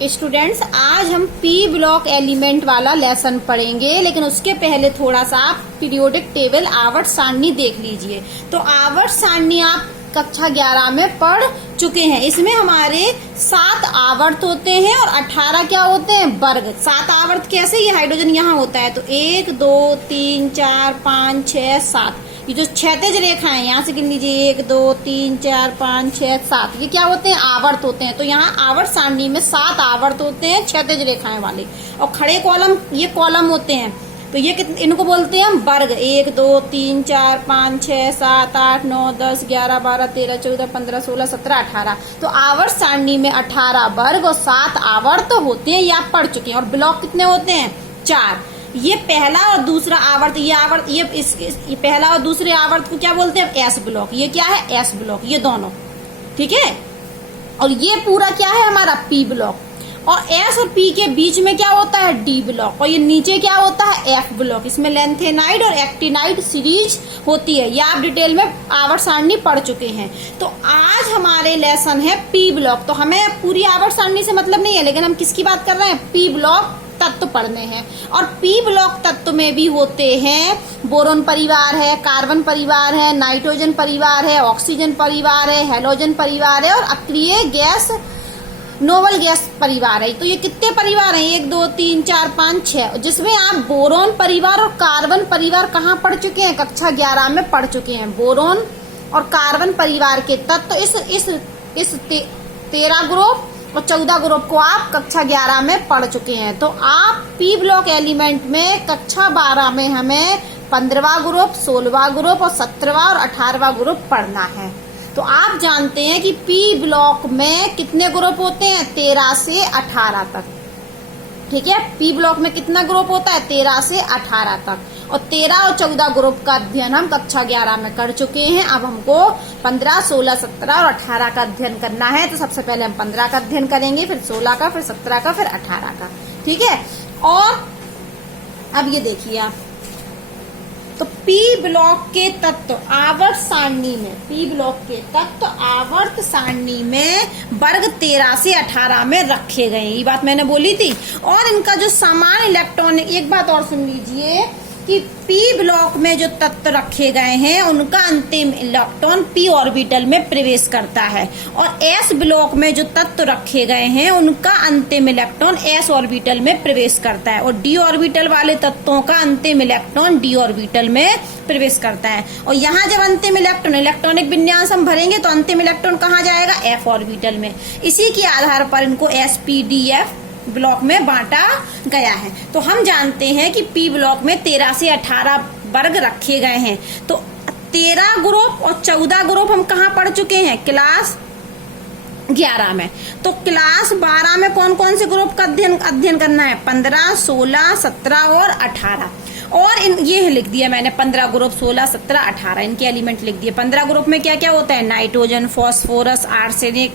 Students, आज हम P block element वाला लेसन पढ़ेंगे, लेकिन उसके पहले थोड़ा सा आप पीरियोडिक टेबल आवर्त सारणी देख लीजिए। तो आवर्त सारणी आप कक्षा 11 में पढ़ चुके हैं। इसमें हमारे 7 आवर्त होते हैं और 18 क्या होते हैं, वर्ग। 7 आवर्त कैसे, ये हाइड्रोजन यहाँ होता है तो 1 2 3 4 5 6 7, ये जो क्षैतिज रेखा है यहाँ से गिन लीजिए 1 2 3 4 5 6 7, ये क्या होते हैं, आवर्त होते हैं। तो यहाँ आवर्त सारणी में 7 आवर्त होते हैं क्षैतिज रेखाएं वाले, और खड़े कॉलम ये कॉलम होते हैं। तो ये इनको बोलते हैं हम वर्ग। 1 2 3 4 5 6 7 8 9 10 11 12 13 14 15 16 17 18। तो आवर्त सारणी में 18 वर्ग और 7 आवर्त होते हैं, ये आप पढ़ चुके हैं। और ब्लॉक कितने होते हैं, 4। ये पहला और दूसरा आवर्त, ये पहला और दूसरे आवर्त को क्या बोलते हैं, एस ब्लॉक। ये क्या है, एस ब्लॉक, ये दोनों, ठीक है। और ये पूरा क्या है हमारा, पी ब्लॉक। और एस और पी के बीच में क्या होता है, डी ब्लॉक। और ये नीचे क्या होता है, एफ ब्लॉक। इसमें लेंथेनाइड और एक्टिनाइड सीरीज होती है। ये आप डिटेल में आवर्त सारणी पढ़ चुके हैं। तो आज हमारे लेसन है पी ब्लॉक। तो हमें पूरी आवर्त सारणी से मतलब नहीं है, लेकिन हम किसकी बात कर रहे हैं, पी ब्लॉक तत्व पढ़ने हैं। और पी ब्लॉक तत्व में भी होते हैं बोरोन परिवार है, कार्बन परिवार है, नाइट्रोजन परिवार है, ऑक्सीजन परिवार है, हेलोजन परिवार है और अक्रिय गैस नोबल गैस परिवार है। तो ये कितने परिवार हैं, 1 2 3 4 5 6, जिसमें आप बोरोन परिवार और कार्बन परिवार कहाँ पढ़ चुके हैं, कक्षा 11 में पढ़ चुके हैं। बोरोन और कार्बन परिवार के तत्व इस 13 ग्रुप और 14 ग्रुप को आप कक्षा 11 में पढ़ चुके हैं। तो आप पी ब्लॉक एलिमेंट में कक्षा 12 में हमें 15वां ग्रुप, 16वां ग्रुप और 17वां और 18वां ग्रुप पढ़ना है। तो आप जानते हैं कि पी ब्लॉक में कितने ग्रुप होते हैं, 13 से 18 तक, ठीक है। पी ब्लॉक में कितना ग्रुप होता है, 13 से 18 तक। और 13 और 14 ग्रुप का अध्ययन हम कक्षा 11 में कर चुके हैं। अब हमको 15, 16, 17 और 18 का अध्ययन करना है। तो सबसे पहले हम 15 का अध्ययन करेंगे, फिर 16 का, फिर 17 का, फिर 18 का, ठीक है। और अब ये देखिए आप, तो पी ब्लॉक के तत्व आवर्त सारणी में, पी ब्लॉक के तत्व आवर्त सारणी में वर्ग 13 से 18 में रखे गए, ये बात मैंने बोली थी। और इनका जो समान इलेक्ट्रॉन, एक बात और सुन लीजिए कि पी ब्लॉक में जो तत्व रखे गए हैं उनका अंतिम इलेक्ट्रॉन पी ऑर्बिटल में प्रवेश करता है, और एस ब्लॉक में जो तत्व रखे गए हैं उनका अंतिम इलेक्ट्रॉन एस ऑर्बिटल में प्रवेश करता है, और डी ऑर्बिटल वाले तत्वों का अंतिम इलेक्ट्रॉन डी ऑर्बिटल में प्रवेश करता है। और यहाँ जब अंतिम इलेक्ट्रॉनिक विन्यास हम भरेंगे तो अंतिम इलेक्ट्रॉन कहाँ जाएगा, एफ ऑर्बिटल में। इसी के आधार पर इनको S P D F block में बांटा गया है। तो हम जानते हैं कि पी ब्लॉक में 13 से 18 वर्ग रखे गए हैं। तो 13 ग्रुप और 14 ग्रुप हम कहाँ पढ़ चुके हैं, क्लास 11 में। तो क्लास 12 में कौन कौन से ग्रुप का अध्ययन करना है, 15, 16, 17 और 18। और ये लिख दिया मैंने 15 ग्रुप, 16, 17, 18 इनके एलिमेंट लिख दिए। 15 ग्रुप में क्या क्या होता है, नाइट्रोजन, फॉस्फोरस, आर्सेनिक,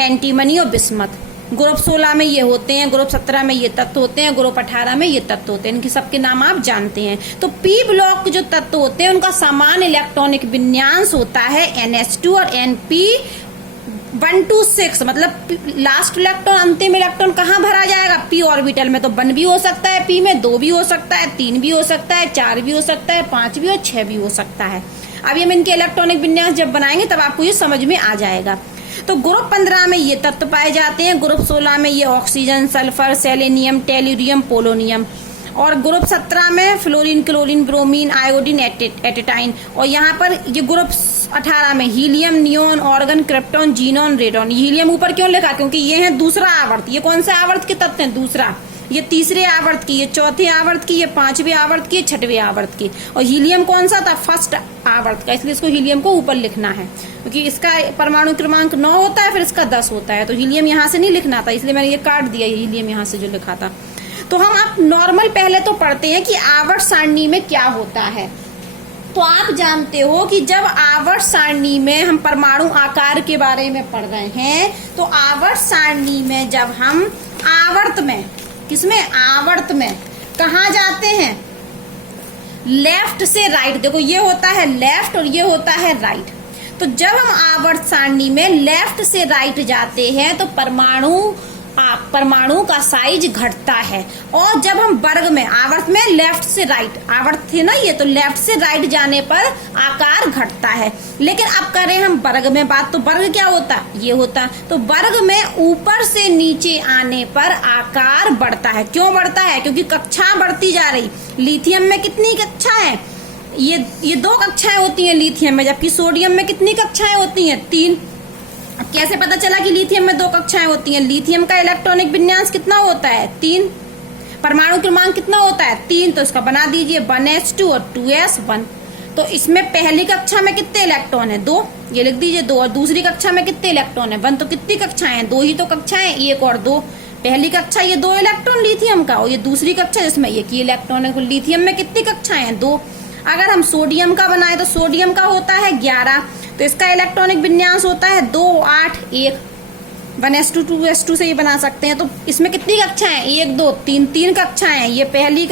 एंटीमनी और बिस्मथ। ग्रुप 16 में ये होते हैं, ग्रुप 17 में ये तत्व होते हैं, ग्रुप 18 में ये तत्व होते हैं। इनके सबके नाम आप जानते हैं। तो पी ब्लॉक जो तत्व होते हैं उनका समान इलेक्ट्रॉनिक विन्यास होता है NH2 और Np1 to 6, मतलब लास्ट इलेक्ट्रॉन, अंतिम इलेक्ट्रॉन कहाँ भरा जाएगा, पी ऑर्बिटल में। तो 1 भी हो सकता है पी में, 2 भी हो सकता है, 3 भी हो सकता है, 4 भी हो सकता है, 5 भी और 6 भी हो सकता है। अभी हम इनके इलेक्ट्रॉनिक विन्यास जब बनाएंगे तब आपको ये समझ में आ जाएगा। तो ग्रुप 15 में ये तत्व पाए जाते हैं, ग्रुप 16 में ये oxygen, sulphur, selenium, tellurium, polonium. और ग्रुप 17 में फ्लोरीन, क्लोरीन, ब्रोमीन, आयोडीन, एटेटाइन। और यहाँ पर ये ग्रुप 18 में helium, neon, organ, krypton, xenon, radon. Helium ऊपर क्यों लिखा, क्योंकि ये है दूसरा आवर्त। ये कौन सा आवर्त के तत्व है, दूसरा। ये तीसरे आवर्त की, ये चौथे आवर्त की, ये 5वें आवर्त की, 6वें आवर्त की। और हीलियम कौन सा था, फर्स्ट आवर्त का, इसलिए इसको हीलियम को ऊपर लिखना है, क्योंकि इसका परमाणु क्रमांक 9 होता है, फिर इसका 10 होता है। तो हीलियम यहाँ से नहीं लिखना था, इसलिए मैंने ये काट दिया, हीलियम यहाँ से जो लिखा था। तो हम आप नॉर्मल पहले तो पढ़ते हैं कि आवर्त सारणी में क्या होता है। तो आप जानते हो कि जब आवर्त सारणी में हम परमाणु आकार के बारे में पढ़ रहे हैं, तो आवर्त सारणी में जब हम आवर्त में, किसमें, आवर्त में कहाँ जाते हैं, लेफ्ट से राइट। देखो ये होता है लेफ्ट और ये होता है राइट। तो जब हम आवर्त सारणी में लेफ्ट से राइट जाते हैं तो परमाणु परमाणु का साइज घटता है। और जब हम वर्ग में, आवर्त में लेफ्ट से राइट, आवर्त थे ना ये, तो लेफ्ट से राइट जाने पर आकार घटता है। लेकिन अब करें हम वर्ग में बात, तो वर्ग क्या होता, ये होता। तो वर्ग में ऊपर से नीचे आने पर आकार बढ़ता है। क्यों बढ़ता है? क्योंकि कक्षा बढ़ती जा रही। लिथियम में कितनी कक्षा है? ये 2 कक्षाएं होती हैं लिथियम में, जबकि सोडियम में कितनी कक्षाएं होती हैं? 3। अब कैसे पता चला कि लिथियम में 2 कक्षाएं होती हैं? लिथियम का इलेक्ट्रॉनिक विन्यास कितना होता है? 3। परमाणु क्रमांक कितना होता है? 3। तो इसका बना दीजिए 1s2 और 2s1। तो इसमें पहली कक्षा में कितने इलेक्ट्रॉन है? 2, ये लिख दीजिए 2। और दूसरी कक्षा में कितने इलेक्ट्रॉन है? 1। तो कितनी कक्षाएं हैं? 2 ही तो कक्षाएं, 1 और 2। पहली कक्षा ये 2 इलेक्ट्रॉन लिथियम का, और ये दूसरी कक्षा जिसमें 1 ही इलेक्ट्रॉन है। लिथियम में कितनी कक्षाएं हैं? 2। अगर हम सोडियम का बनाए तो सोडियम का होता है 11। तो इसका इलेक्ट्रॉनिक विन्यास होता है 2, 8, 1। 1s2 2s2 से ये बना सकते हैं। तो इसमें कितनी कक्षाएं? 1, 2, 3 कक्षाएं हैं। ये पहली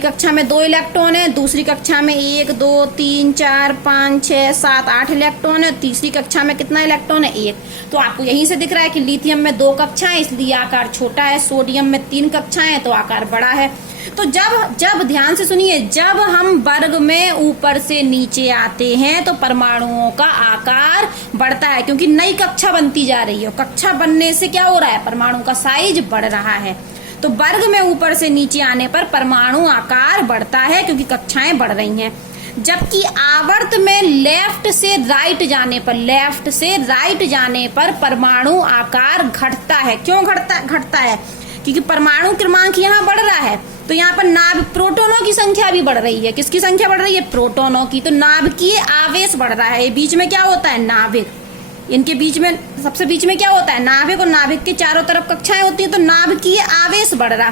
कक्षा में 2 इलेक्ट्रॉन है। दूसरी कक्षा में 1, 2, 3, 4, 5, 6, 7, 8 इलेक्ट्रॉन है। तीसरी कक्षा में कितना इलेक्ट्रॉन है? 1। तो आपको यहीं से दिख रहा है कि लिथियम में 2 कक्षाएं, इसलिए आकार छोटा है। सोडियम में 3 कक्षाएं हैं, तो आकार बड़ा है। तो जब ध्यान से सुनिए, जब हम वर्ग में ऊपर से नीचे आते हैं तो परमाणुओं का आकार बढ़ता है, क्योंकि नई कक्षा बनती जा रही है। कक्षा बनने से क्या हो रहा है? परमाणु का साइज बढ़ रहा है। तो वर्ग में ऊपर से नीचे आने पर परमाणु आकार बढ़ता है, क्योंकि कक्षाएं बढ़ रही हैं। जबकि आवर्त में लेफ्ट से राइट जाने पर परमाणु आकार घटता है। क्यों घटता है? क्योंकि परमाणु क्रमांक यहाँ बढ़ रहा है, तो यहाँ पर प्रोटोनों की संख्या भी बढ़ रही है। किसकी संख्या बढ़ रही है? प्रोटोनों की। तो नाभिकीय आवेश बढ़ रहा है। बीच में क्या होता है? नाभिक। इनके बीच में, सबसे बीच में क्या होता है? नाभिक। और नाभिक के चारों तरफ कक्षाएं होती हैं। तो नाभिकीय आवेश बढ़ रहा।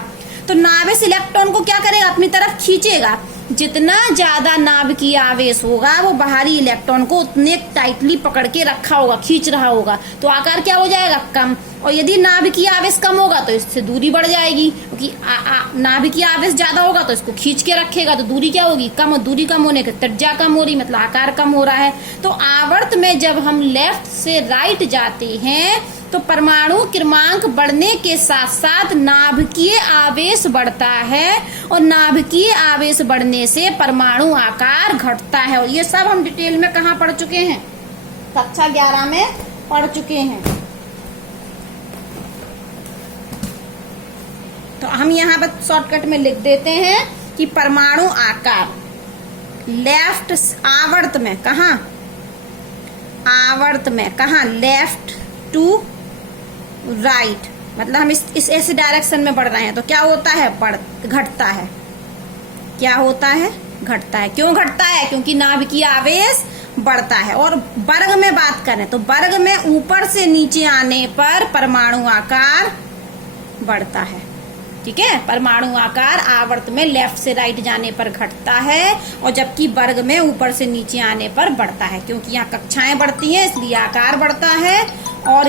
तो नाभिक इलेक्ट्रॉन को क्या करेगा? अपनी तरफ खींचेगा। जितना ज्यादा नाभिकीय आवेश होगा, वो बाहरी इलेक्ट्रॉन को उतने टाइटली पकड़ के रखा होगा, खींच रहा होगा। तो आकार क्या हो जाएगा? कम। और यदि नाभिकीय आवेश कम होगा तो इससे दूरी बढ़ जाएगी, क्योंकि नाभिकीय आवेश ज्यादा होगा तो इसको खींच के रखेगा, तो दूरी क्या होगी? कम। और दूरी कम होने की त्रिज्या कम हो रही, मतलब आकार कम हो रहा है। तो आवर्त में जब हम लेफ्ट से राइट जाते हैं तो परमाणु क्रमांक बढ़ने के साथ साथ नाभिकीय आवेश बढ़ता है, और नाभिकीय आवेश बढ़ने से परमाणु आकार घटता है। और ये सब हम डिटेल में कहाँ पढ़ चुके हैं? कक्षा 11 में पढ़ चुके हैं। तो हम यहाँ पर शॉर्टकट में लिख देते हैं कि परमाणु आकार लेफ्ट आवर्त में कहाँ लेफ्ट टू राइट, मतलब हम इस ऐसे डायरेक्शन में बढ़ रहे हैं, तो क्या होता है? घटता है। क्या होता है? घटता है। क्यों घटता है? क्योंकि नाभिकीय आवेश बढ़ता है। और वर्ग में बात करें तो वर्ग में ऊपर से नीचे आने पर परमाणु आकार बढ़ता है। ठीक है? परमाणु आकार आवर्त में लेफ्ट से राइट जाने पर घटता है, और जबकि वर्ग में ऊपर से नीचे आने पर बढ़ता है, क्योंकि यहाँ कक्षाएं बढ़ती हैं, इसलिए आकार बढ़ता है। और